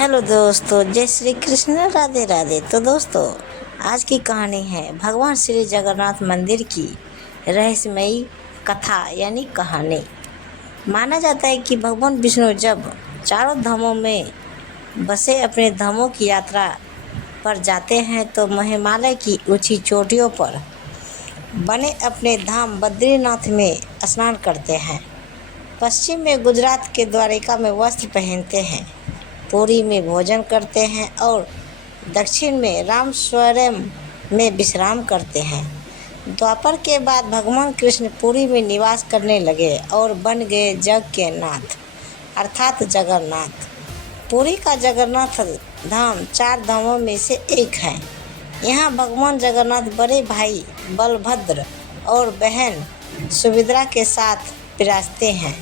Hello दोस्तों, जय श्री कृष्ण, राधे राधे। तो दोस्तों, आज की कहानी है भगवान श्री जगन्नाथ मंदिर की रहस्यमयी कथा यानी कहानी। माना जाता है कि भगवान विष्णु जब चारों धामों में बसे अपने धामों की यात्रा पर जाते हैं तो हिमालय की ऊंची चोटियों पर बने अपने धाम बद्रीनाथ में स्नान करते हैं। पश्चिम में गुजरात के द्वारिका में वस्त्र पहनते हैं, पुरी में भोजन करते हैं और दक्षिण में रामेश्वरम में विश्राम करते हैं। द्वापर के बाद भगवान कृष्ण पुरी में निवास करने लगे और बन गए जग के नाथ अर्थात जगन्नाथ। पुरी का जगन्नाथ धाम चार धामों में से एक है। यहाँ भगवान जगन्नाथ बड़े भाई बलभद्र और बहन सुभद्रा के साथ विराजते हैं।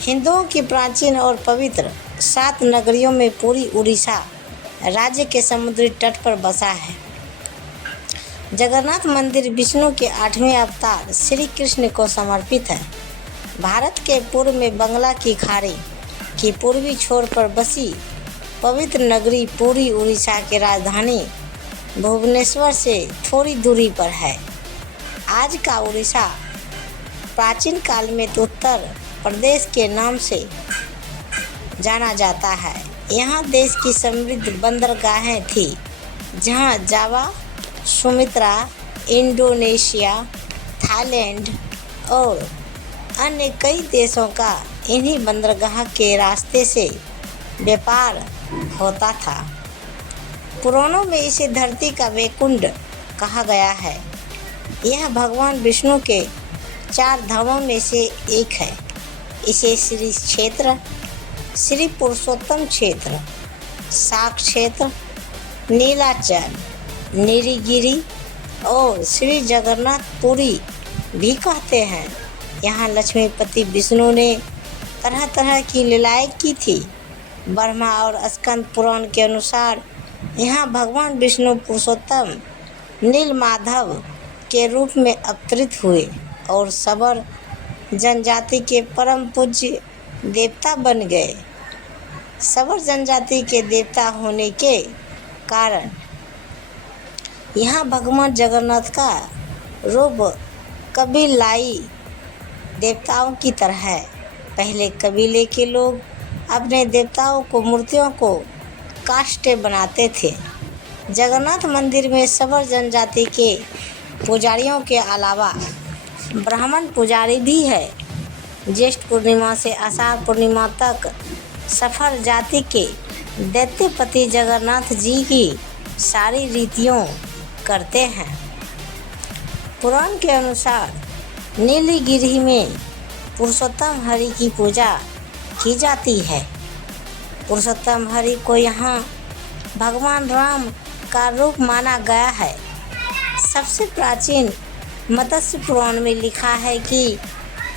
हिंदुओं की प्राचीन और पवित्र 7 नगरियों में पुरी उड़ीसा राज्य के समुद्री तट पर बसा है। जगन्नाथ मंदिर विष्णु के 8वें अवतार श्री कृष्ण को समर्पित है। भारत के पूर्व में बंगाल की खाड़ी की पूर्वी छोर पर बसी पवित्र नगरी पुरी उड़ीसा की राजधानी भुवनेश्वर से थोड़ी दूरी पर है। आज का उड़ीसा प्राचीन काल में उत्तर प्रदेश के नाम से जाना जाता है। यहाँ देश की समृद्ध बंदरगाहें थी, जहाँ जावा, सुमात्रा, इंडोनेशिया, थाईलैंड और अन्य कई देशों का इन्हीं बंदरगाह के रास्ते से व्यापार होता था। पुराणों में इसे धरती का वैकुंठ कहा गया है। यह भगवान विष्णु के 4 धामों में से एक है। इसे श्री क्षेत्र, श्री पुरुषोत्तम क्षेत्र, शाक क्षेत्र, नीलाचल, नीलगिरी और श्री जगन्नाथ पुरी भी कहते हैं। यहाँ लक्ष्मीपति विष्णु ने तरह तरह की लीलाएं की थी। ब्रह्मा और स्कंद पुराण के अनुसार यहाँ भगवान विष्णु पुरुषोत्तम नीलमाधव के रूप में अवतरित हुए और सबर जनजाति के परम पूज्य देवता बन गए। सबर जनजाति के देवता होने के कारण यहाँ भगवान जगन्नाथ का रूप कबीलाई देवताओं की तरह है। पहले कबीले के लोग अपने देवताओं को मूर्तियों को काष्ठ बनाते थे। जगन्नाथ मंदिर में सबर जनजाति के पुजारियों के अलावा ब्राह्मण पुजारी भी है। ज्येष्ठ पूर्णिमा से आषाढ़ पूर्णिमा तक सफर जाति के दैत्यपति जगन्नाथ जी की सारी रीतियों करते हैं। पुराण के अनुसार नीलगिरी में पुरुषोत्तम हरि की पूजा की जाती है। पुरुषोत्तम हरि को यहाँ भगवान राम का रूप माना गया है। सबसे प्राचीन मत्स्य पुराण में लिखा है कि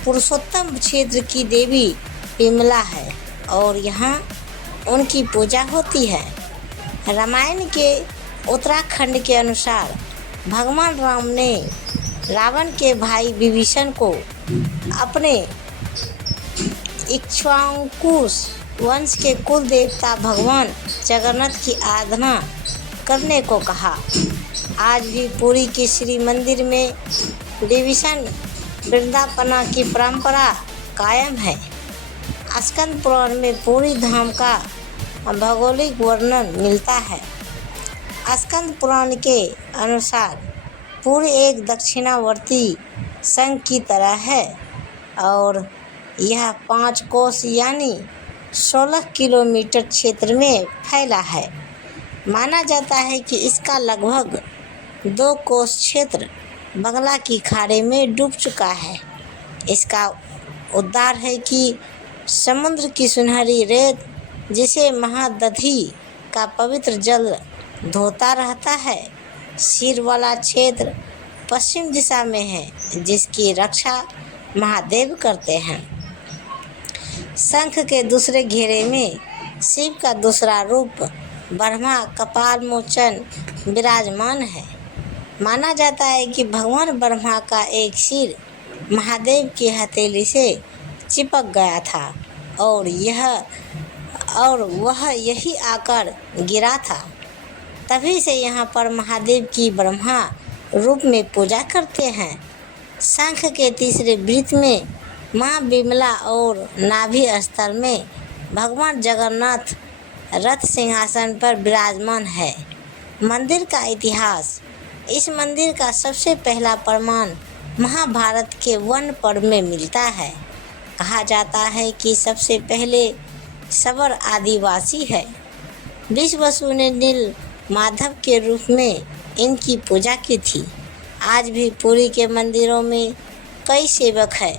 पुरुषोत्तम क्षेत्र की देवी विमला है और यहाँ उनकी पूजा होती है। रामायण के उत्तराखंड के अनुसार भगवान राम ने रावण के भाई विभीषण को अपने इक्ष्वाकुस वंश के कुल देवता भगवान जगन्नाथ की आराधना करने को कहा। आज भी पुरी के श्री मंदिर में विभीषण वृंदापना की परंपरा कायम है। स्कंद पुराण में पुरी धाम का भौगोलिक वर्णन मिलता है। स्कंद पुराण के अनुसार पुरी एक दक्षिणावर्ती संघ की तरह है और यह 5 कोस यानी 16 किलोमीटर क्षेत्र में फैला है। माना जाता है कि इसका लगभग 2 कोस क्षेत्र बंगाल की खाड़ी में डूब चुका है। इसका उद्धार है कि समुद्र की सुनहरी रेत जिसे महादधि का पवित्र जल धोता रहता है। सिर वाला क्षेत्र पश्चिम दिशा में है, जिसकी रक्षा महादेव करते हैं। शंख के दूसरे घेरे में शिव का दूसरा रूप ब्रह्मा कपाल मोचन विराजमान है। माना जाता है कि भगवान ब्रह्मा का एक सिर महादेव की हथेली से चिपक गया था और यह और वह यही आकर गिरा था। तभी से यहाँ पर महादेव की ब्रह्मा रूप में पूजा करते हैं। शंख के तीसरे वृत्त में माँ विमला और नाभि स्थल में भगवान जगन्नाथ रथ सिंहासन पर विराजमान है। मंदिर का इतिहास। इस मंदिर का सबसे पहला प्रमाण महाभारत के वन पर्व में मिलता है। कहा जाता है कि सबसे पहले सबर आदिवासी है। विश्ववसु ने नील माधव के रूप में इनकी पूजा की थी। आज भी पुरी के मंदिरों में कई सेवक हैं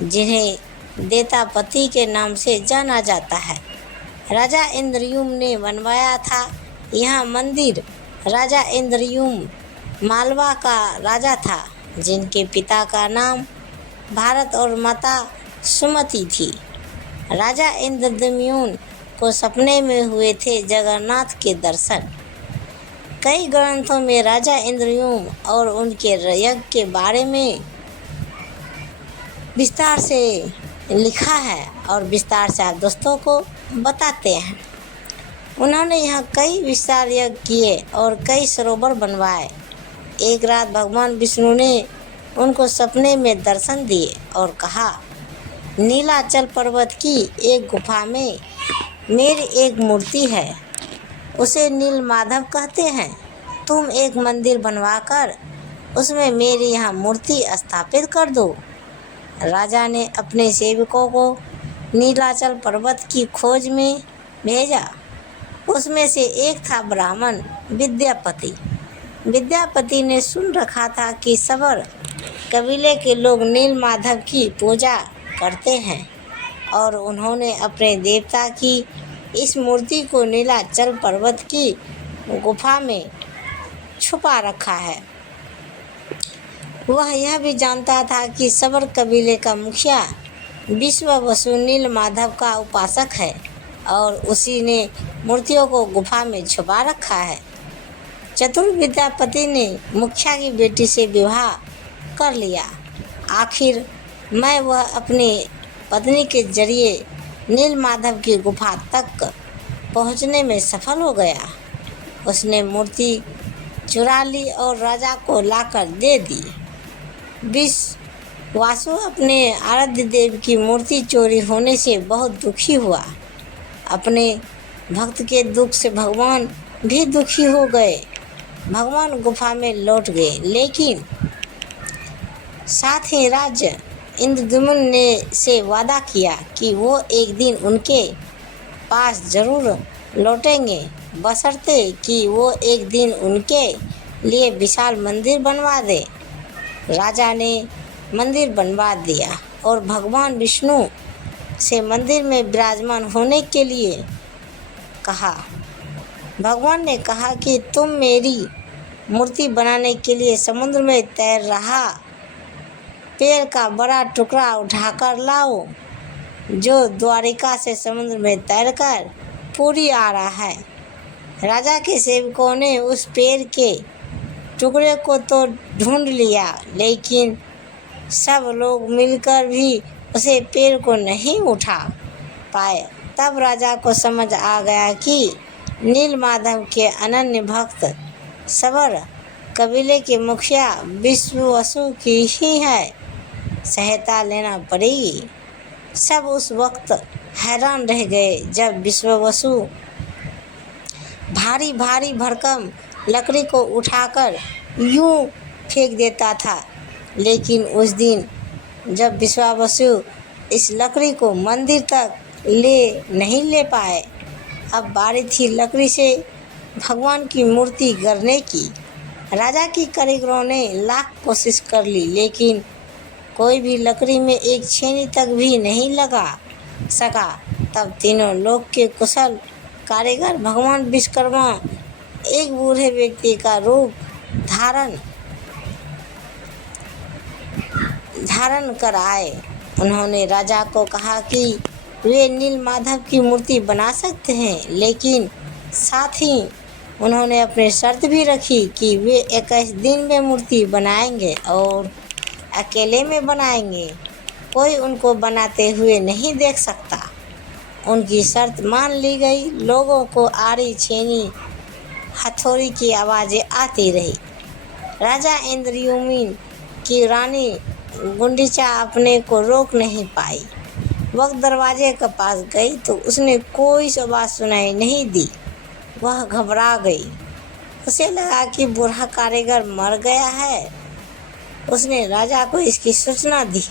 जिन्हें देतापति के नाम से जाना जाता है। राजा इंद्रयुम्न ने बनवाया था यह मंदिर। राजा इंद्रयुम्न मालवा का राजा था जिनके पिता का नाम भारत और माता सुमति थी। राजा इंद्रद्युम्न को सपने में हुए थे जगन्नाथ के दर्शन। कई ग्रंथों में राजा इंद्रयुम्न और उनके यज्ञ के बारे में विस्तार से लिखा है और विस्तार से आप दोस्तों को बताते हैं। उन्होंने यहाँ कई विशाल यज्ञ किए और कई सरोवर बनवाए। एक रात भगवान विष्णु ने उनको सपने में दर्शन दिए और कहा, नीलाचल पर्वत की एक गुफा में मेरी एक मूर्ति है, उसे नील माधव कहते हैं। तुम एक मंदिर बनवाकर उसमें मेरी यहाँ मूर्ति स्थापित कर दो। राजा ने अपने सेवकों को नीलाचल पर्वत की खोज में भेजा। उसमें से एक था ब्राह्मण विद्यापति। विद्यापति ने सुन रखा था कि सबर कबीले के लोग नील माधव की पूजा करते हैं और उन्होंने अपने देवता की इस मूर्ति को नीलाचल पर्वत की गुफा में छुपा रखा है। वह यह भी जानता था कि सबर कबीले का मुखिया विश्ववसु नील माधव का उपासक है और उसी ने मूर्तियों को गुफा में छुपा रखा है। चतुर विद्यापति ने मुखिया की बेटी से विवाह कर लिया। आखिर मैं वह अपनी पत्नी के जरिए नील माधव की गुफा तक पहुंचने में सफल हो गया। उसने मूर्ति चुरा ली और राजा को लाकर दे दी। विश्वासु अपने आराध्य देव की मूर्ति चोरी होने से बहुत दुखी हुआ। अपने भक्त के दुख से भगवान भी दुखी हो गए। भगवान गुफा में लौट गए, लेकिन साथ ही राजा इंद्रद्युम्न ने से वादा किया कि वो एक दिन उनके पास जरूर लौटेंगे, बशर्ते कि वो एक दिन उनके लिए विशाल मंदिर बनवा दे। राजा ने मंदिर बनवा दिया और भगवान विष्णु से मंदिर में विराजमान होने के लिए कहा। भगवान ने कहा कि तुम मेरी मूर्ति बनाने के लिए समुद्र में तैर रहा पेड़ का बड़ा टुकड़ा उठाकर लाओ, जो द्वारिका से समुद्र में तैरकर पुरी आ रहा है। राजा के सेवकों ने उस पेड़ के टुकड़े को तो ढूंढ लिया, लेकिन सब लोग मिलकर भी उसे पेड़ को नहीं उठा पाए। तब राजा को समझ आ गया कि नील माधव के अनन्य भक्त सबर कबीले के मुखिया विश्ववसु की ही है सहायता लेना पड़ेगी। सब उस वक्त हैरान रह गए जब विश्ववसु भारी भारी भरकम लकड़ी को उठाकर यूं फेंक देता था, लेकिन उस दिन जब विश्ववसु इस लकड़ी को मंदिर तक नहीं ले पाए। अब बारी थी लकड़ी से भगवान की मूर्ति गढ़ने की। राजा की कारीगरों ने लाख कोशिश कर ली, लेकिन कोई भी लकड़ी में एक छेनी तक भी नहीं लगा सका। तब तीनों लोक के कुशल कारीगर भगवान विश्वकर्मा एक बूढ़े व्यक्ति का रूप धारण कर आए। उन्होंने राजा को कहा कि वे नील माधव की मूर्ति बना सकते हैं, लेकिन साथ ही उन्होंने अपनी शर्त भी रखी कि वे 21 दिन में मूर्ति बनाएंगे और अकेले में बनाएंगे, कोई उनको बनाते हुए नहीं देख सकता। उनकी शर्त मान ली गई। लोगों को आड़ी छेनी हथौड़ी की आवाज़ें आती रही। राजा इंद्रद्युम्न की रानी गुंडीचा अपने को रोक नहीं पाई। वह दरवाजे के पास गई तो उसने कोई आवाज़ सुनाई नहीं दी। वह घबरा गई। उसे लगा कि बूढ़ा कारीगर मर गया है। उसने राजा को इसकी सूचना दी।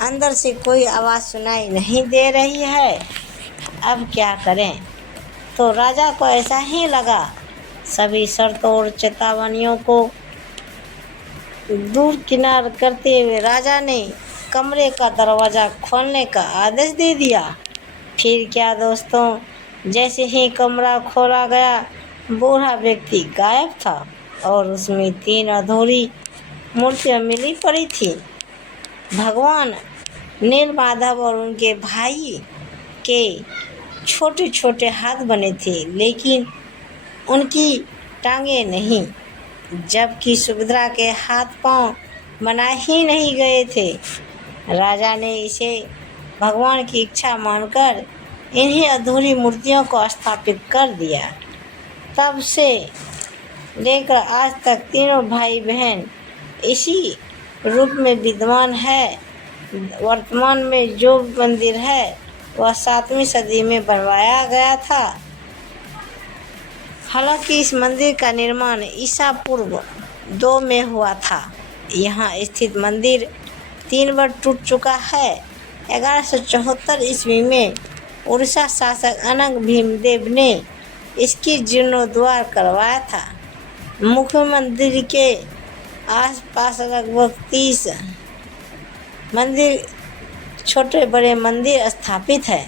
अंदर से कोई आवाज़ सुनाई नहीं दे रही है, अब क्या करें? तो राजा को ऐसा ही लगा। सभी शर्तों और चेतावनियों को दूर किनार करते हुए राजा ने कमरे का दरवाज़ा खोलने का आदेश दे दिया। फिर क्या दोस्तों, जैसे ही कमरा खोला गया, बूढ़ा व्यक्ति गायब था और उसमें 3 अधूरी मूर्तियाँ मिली पड़ी थी। भगवान नीलमाधव और उनके भाई के छोटे छोटे हाथ बने थे, लेकिन उनकी टांगें नहीं, जबकि सुभद्रा के हाथ पांव बनाए ही नहीं गए थे। राजा ने इसे भगवान की इच्छा मानकर इन्हीं अधूरी मूर्तियों को स्थापित कर दिया। तब से लेकर आज तक तीनों भाई बहन इसी रूप में विद्यमान है। वर्तमान में जो मंदिर है वह 7वीं सदी में बनवाया गया था। हालांकि इस मंदिर का निर्माण ईसा पूर्व 2 में हुआ था। यहाँ स्थित मंदिर 3 बार टूट चुका है। 1174 ईस्वी में उड़ीसा शासक अनंग भीमदेव ने इसकी जीर्णोद्धार करवाया था। मुख्य मंदिर के आसपास लगभग 30 मंदिर, छोटे बड़े मंदिर स्थापित है।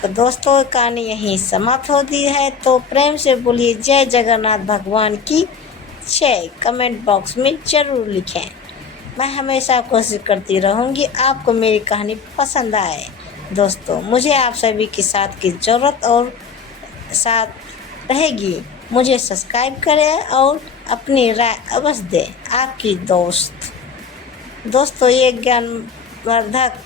तो दोस्तों, कहानी यहीं समाप्त होती है। तो प्रेम से बोलिए जय जगन्नाथ भगवान की जय। कमेंट बॉक्स में ज़रूर लिखें। मैं हमेशा कोशिश करती रहूँगी आपको मेरी कहानी पसंद आए। दोस्तों, मुझे आप सभी के साथ की ज़रूरत और साथ रहेगी। मुझे सब्सक्राइब करें और अपनी राय अवश्य दें। आपकी दोस्तों, ये ज्ञानवर्धक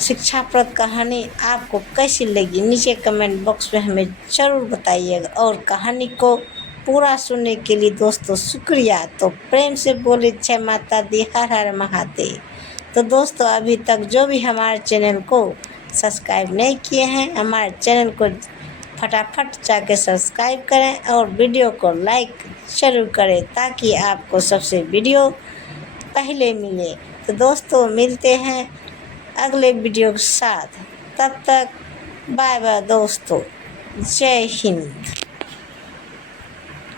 शिक्षाप्रद कहानी आपको कैसी लगी, नीचे कमेंट बॉक्स में हमें ज़रूर बताइएगा। और कहानी को पूरा सुनने के लिए दोस्तों शुक्रिया। तो प्रेम से बोले जय माता दी, हर हर महादेव। तो दोस्तों, अभी तक जो भी हमारे चैनल को सब्सक्राइब नहीं किए हैं, हमारे चैनल को फटाफट जाके सब्सक्राइब करें और वीडियो को लाइक ज़रूर करें, ताकि आपको सबसे वीडियो पहले मिले। तो दोस्तों, मिलते हैं अगले वीडियो के साथ। तब तक बाय बाय दोस्तों, जय हिंद।